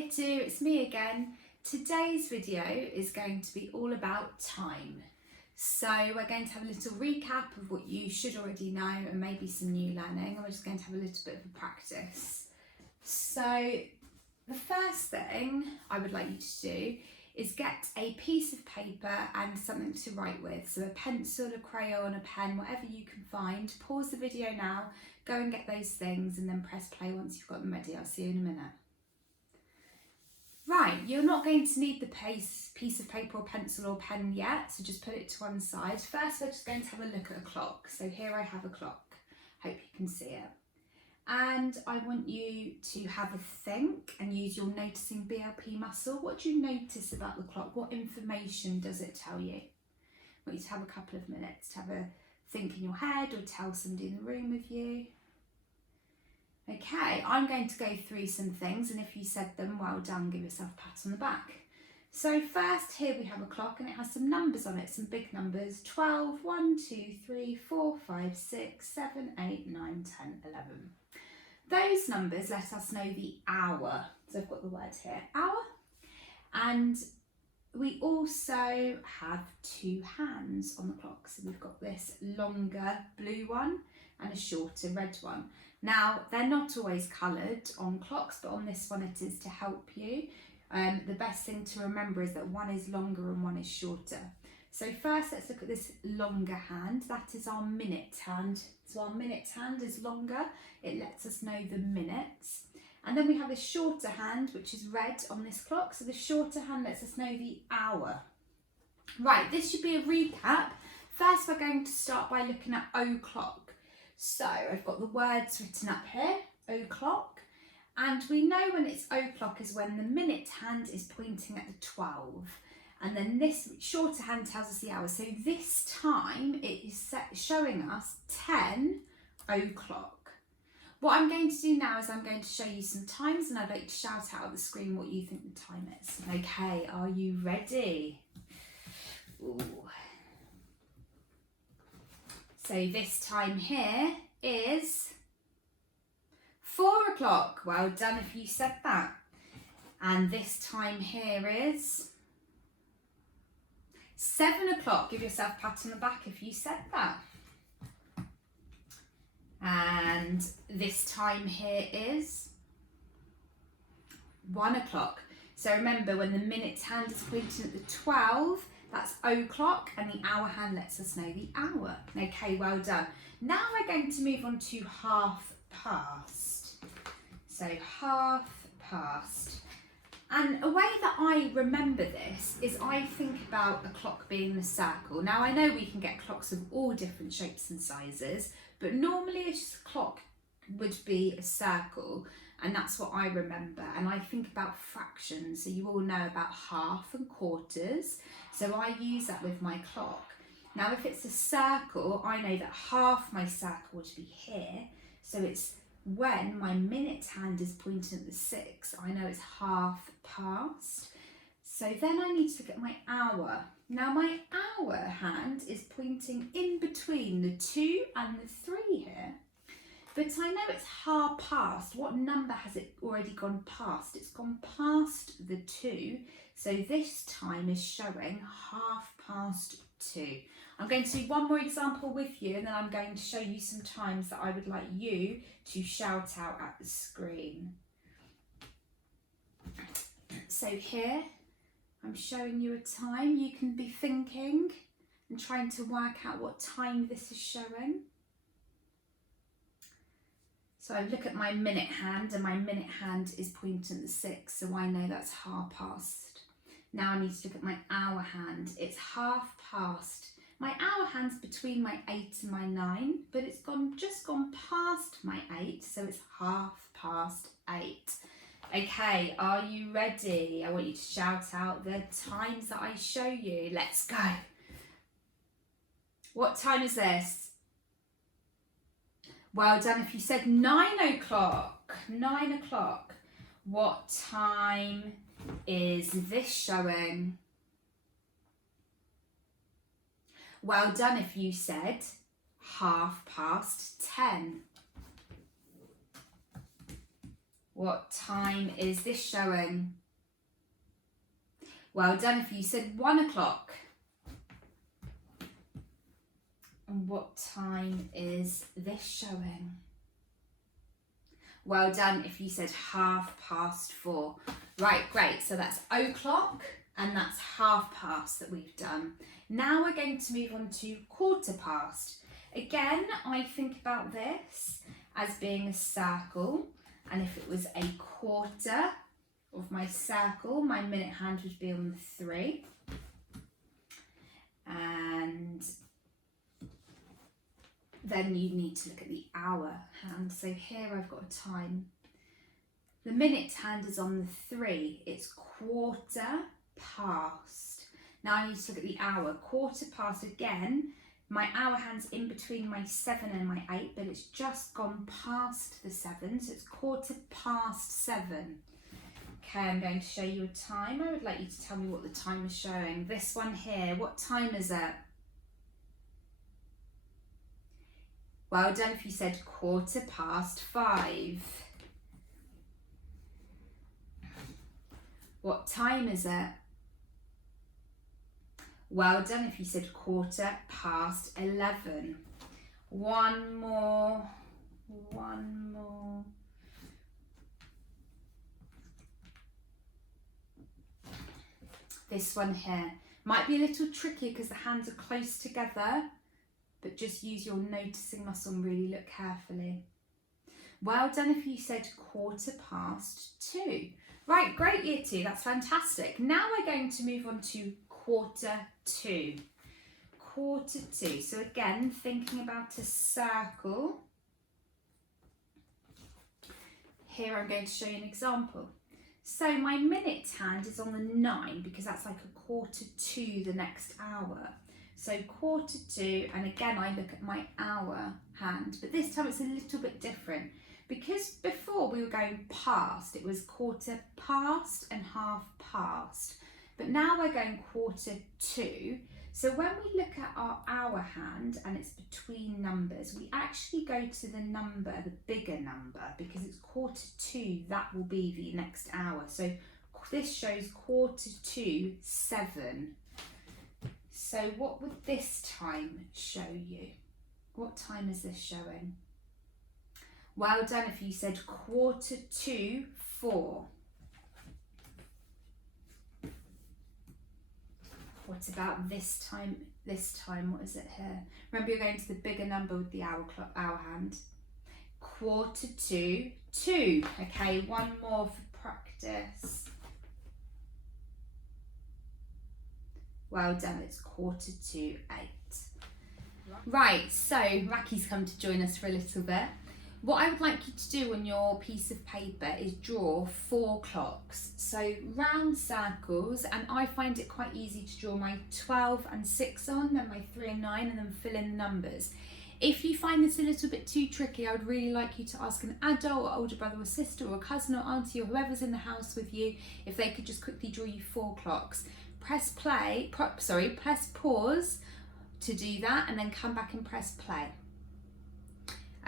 Year 2, it's me again. Today's video is going to be all about time. So we're going to have a little recap of what you should already know and maybe some new learning, and we're just going to have a little bit of a practice. So the first thing I would like you to do is get a piece of paper and something to write with. So a pencil, a crayon, a pen, whatever you can find. Pause the video now, go and get those things and then press play once you've got them ready. I'll see you in a minute. Right, you're not going to need the piece of paper or pencil or pen yet, so just put it to one side. First, we're just going to have a look at a clock. So here I have a clock. Hope you can see it. And I want you to have a think and use your noticing BLP muscle. What do you notice about the clock? What information does it tell you? I want you to have a couple of minutes to have a think in your head or tell somebody in the room with you. Okay, I'm going to go through some things, and if you said them, well done, give yourself a pat on the back. So first, here we have a clock and it has some numbers on it, some big numbers. 12, 1, 2, 3, 4, 5, 6, 7, 8, 9, 10, 11. Those numbers let us know the hour. So I've got the word here, hour. And we also have two hands on the clock. So we've got this longer blue one and a shorter red one. Now, they're not always coloured on clocks, but on this one it is to help you. The best thing to remember is that one is longer and one is shorter. So first, let's look at this longer hand. That is our minute hand. So our minute hand is longer. It lets us know the minutes. And then we have a shorter hand, which is red on this clock. So the shorter hand lets us know the hour. Right, this should be a recap. First, we're going to start by looking at o'clock. So I've got the words written up here, o'clock. And we know when it's o'clock is when the minute hand is pointing at the 12. And then this shorter hand tells us the hour. So this time it is showing us 10 o'clock. What I'm going to do now is I'm going to show you some times, and I'd like to shout out on the screen what you think the time is. Okay, are you ready? Ooh. So this time here is 4 o'clock. Well done if you said that. And this time here is 7 o'clock. Give yourself a pat on the back if you said that. And this time here is 1 o'clock. So remember, when the minute hand is pointing at the 12, that's o'clock, and the hour hand lets us know the hour. Okay, well done. Now we're going to move on to half past. So half past. And a way that I remember this is I think about a clock being a circle. Now I know we can get clocks of all different shapes and sizes, but normally a clock would be a circle, and that's what I remember. And I think about fractions, so you all know about half and quarters, so I use that with my clock. Now if it's a circle, I know that half my circle would be here, so it's when my minute hand is pointing at the 6, I know it's half past. So then I need to look at my hour. Now my hour hand is pointing in between the 2 and the 3 here. But I know it's half past. What number has it already gone past? It's gone past the 2. So this time is showing 2:30. I'm going to do one more example with you, and then I'm going to show you some times that I would like you to shout out at the screen. So here, I'm showing you a time. You can be thinking and trying to work out what time this is showing. So I look at my minute hand, and my minute hand is pointing at the 6, so I know that's half past. Now I need to look at my hour hand. It's half past. My hour hand's between my 8 and my 9, but it's just gone past my 8, so it's 8:30. Okay, are you ready? I want you to shout out the times that I show you. Let's go. What time is this? Well done if you said 9 o'clock. 9 o'clock. What time is this showing? Well done if you said 10:30. What time is this showing? Well done if you said 1 o'clock. And what time is this showing? Well done if you said 4:30. Right, great. So that's o'clock and that's 4:30 that we've done. Now we're going to move on to 4:15. Again, I think about this as being a circle, and if it was a quarter of my circle, my minute hand would be on the 3. And then you need to look at the hour hand. So here I've got a time. The minute hand is on the 3. It's 4:15. Now I need to look at the hour. 4:15 again. My hour hand's in between my 7 and my 8, but it's just gone past the 7, so it's 7:15. Okay, I'm going to show you a time. I would like you to tell me what the time is showing. This one here, what time is it? Well done if you said 5:15. What time is it? Well done if you said 11:15. One more. This one here might be a little tricky because the hands are close together, but just use your noticing muscle and really look carefully. Well done if you said 2:15. Right, great year 2, that's fantastic. Now we're going to move on to 1:45. 1:45. So again, thinking about a circle. Here I'm going to show you an example. So my minute hand is on the 9 because that's like 1:45 the next hour. So 1:45, and again I look at my hour hand, but this time it's a little bit different because before we were going past, it was 1/4 and 1/2, but now we're going 1:45. So when we look at our hour hand and it's between numbers, we actually go to the number, the bigger number, because it's 1:45, that will be the next hour. So this shows 7:45. So what would this time show you? What time is this showing? Well done if you said 4:45. What about this time? What is it here? Remember, you're going to the bigger number with the hour hand. 2:45. Okay, one more for practice. Well done, it's 7:45. Right, so Raki's come to join us for a little bit. What I would like you to do on your piece of paper is draw 4 clocks. So round circles, and I find it quite easy to draw my 12 and 6 on, then my 3 and 9, and then fill in the numbers. If you find this a little bit too tricky, I would really like you to ask an adult or older brother or sister or a cousin or auntie or whoever's in the house with you if they could just quickly draw you 4 clocks. Press pause to do that and then come back and press play.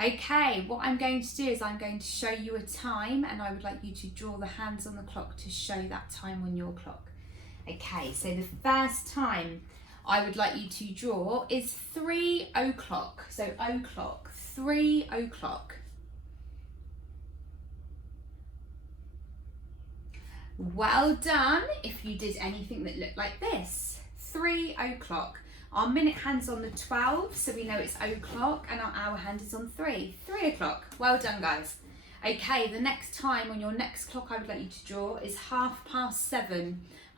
Okay, what I'm going to do is I'm going to show you a time and I would like you to draw the hands on the clock to show that time on your clock. Okay, so the first time I would like you to draw is 3 o'clock. So o'clock, 3 o'clock. Well done if you did anything that looked like this. 3 o'clock. Our minute hand's on the 12, so we know it's o'clock, and our hour hand is on 3. 3 o'clock. Well done, guys. Okay, the next time on your next clock I would like you to draw is 7:30.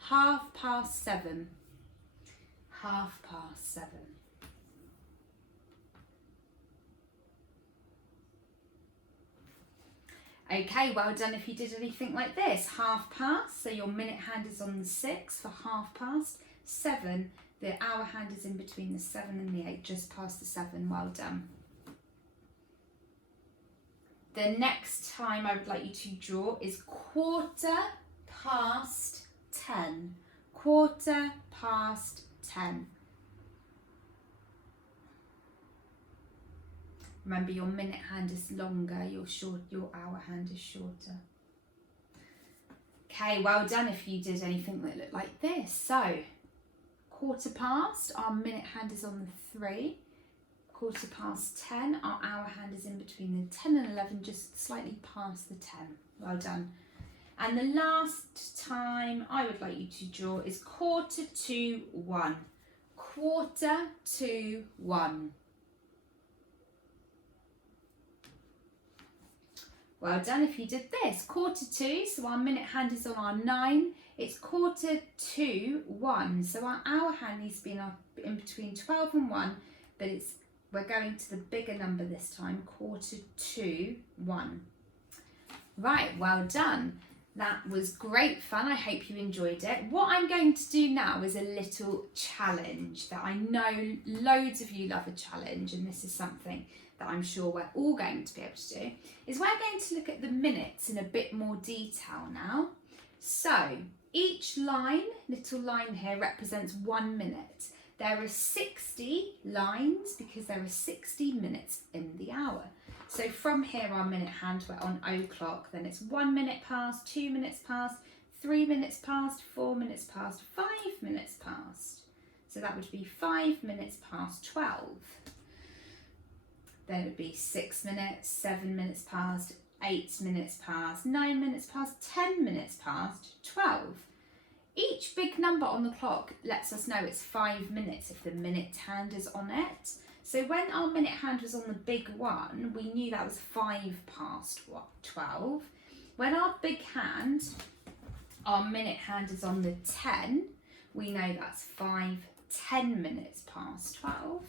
7:30. 7:30. Okay, well done if you did anything like this. 7:30, so your minute hand is on the 6 for 7:30. 7, the hour hand is in between the 7 and the 8, just past the 7. Well done. The next time I would like you to draw is 10:15. 10:15. Remember, your minute hand is longer, your hour hand is shorter. Okay, well done if you did anything that looked like this. So, 10:15, our minute hand is on the 3. 10:15, our hour hand is in between the 10 and 11, just slightly past the 10. Well done. And the last time I would like you to draw is 1:45. 1:45. Well done if you did this. 1:45, so our minute hand is on our 9. It's 1:45, so our hour hand needs to be in between 12 and 1, but we're going to the bigger number this time, 1:45. Right, well done. That was great fun. I hope you enjoyed it. What I'm going to do now is a little challenge that I know loads of you love a challenge, and this is something that I'm sure we're all going to be able to do, is we're going to look at the minutes in a bit more detail now. So each little line here represents 1 minute. There are 60 lines because there are 60 minutes in the hour. So from here, our minute hand, we're on o'clock, then it's 1 minute past, 2 minutes past, 3 minutes past, 4 minutes past, 5 minutes past. So that would be 5 minutes past 12. Then it would be 6 minutes, 7 minutes past, 8 minutes past, 9 minutes past, 10 minutes past 12. Each big number on the clock lets us know it's 5 minutes if the minute hand is on it. So when our minute hand was on the big one, we knew that was 5 past 12. When our big hand, our minute hand is on the 10, we know that's 10 minutes past 12.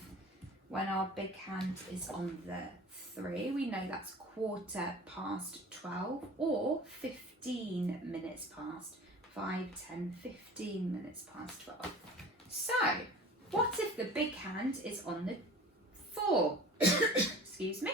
When our big hand is on the 3, we know that's 12:15 or 15 minutes past. 5, 10, 15 minutes past 12. So, what if the big hand is on the 4? Excuse me.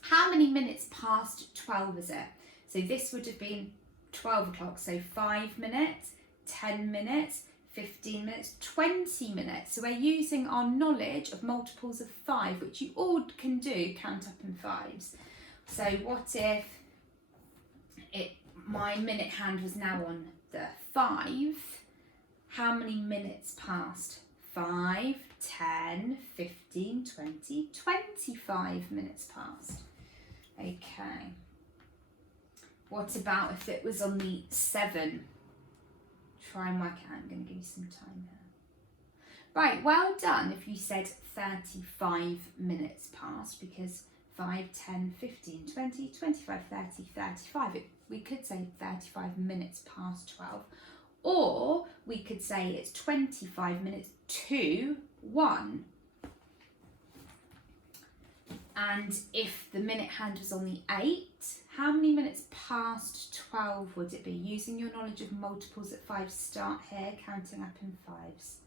How many minutes past 12 is it? So this would have been 12 o'clock, so 5 minutes, 10 minutes, 15 minutes, 20 minutes. So we're using our knowledge of multiples of 5, which you all can do, count up in 5s. So what if my minute hand was now on the 5? How many minutes past? 5, 10, 15, 20, 25 minutes past. Okay. What about if it was on the 7? Try and work it out. I'm going to give you some time here. Right, well done if you said 35 minutes past, because 5, 10, 15, 20, 25, 30, 35. We could say 35 minutes past 12. Or we could say it's 25 minutes to 1. And if the minute hand was on the 8, how many minutes past 12 would it be? Using your knowledge of multiples at 5, start here, counting up in 5s.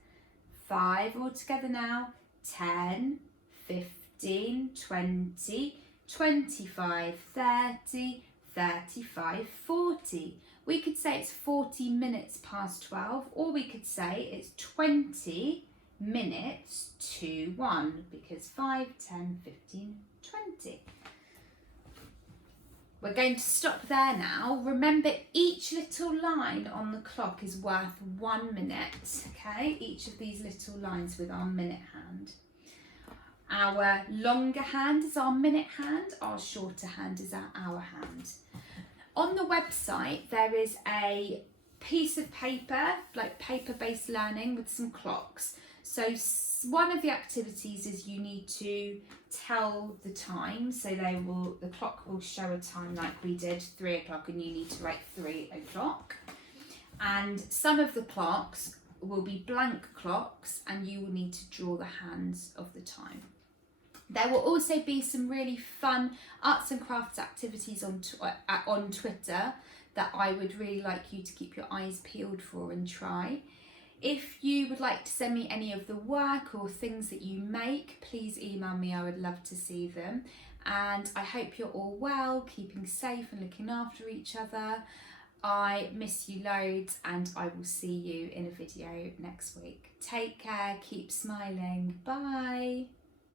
5 all together now. 10, 15, 20, 25, 30, 35, 40. We could say it's 40 minutes past 12, or we could say it's 20 minutes to 1, because 5, 10, 15, 20. We're going to stop there now. Remember, each little line on the clock is worth 1 minute, okay? Each of these little lines with our minute hand. Our longer hand is our minute hand, our shorter hand is our hour hand. On the website, there is a piece of paper, like paper-based learning with some clocks. So one of the activities is you need to tell the time. So the clock will show a time like we did, 3 o'clock, and you need to write 3 o'clock. And some of the clocks will be blank clocks, and you will need to draw the hands of the time. There will also be some really fun arts and crafts activities on Twitter that I would really like you to keep your eyes peeled for and try. If you would like to send me any of the work or things that you make, please email me. I would love to see them. And I hope you're all well, keeping safe and looking after each other. I miss you loads, and I will see you in a video next week. Take care, keep smiling. Bye.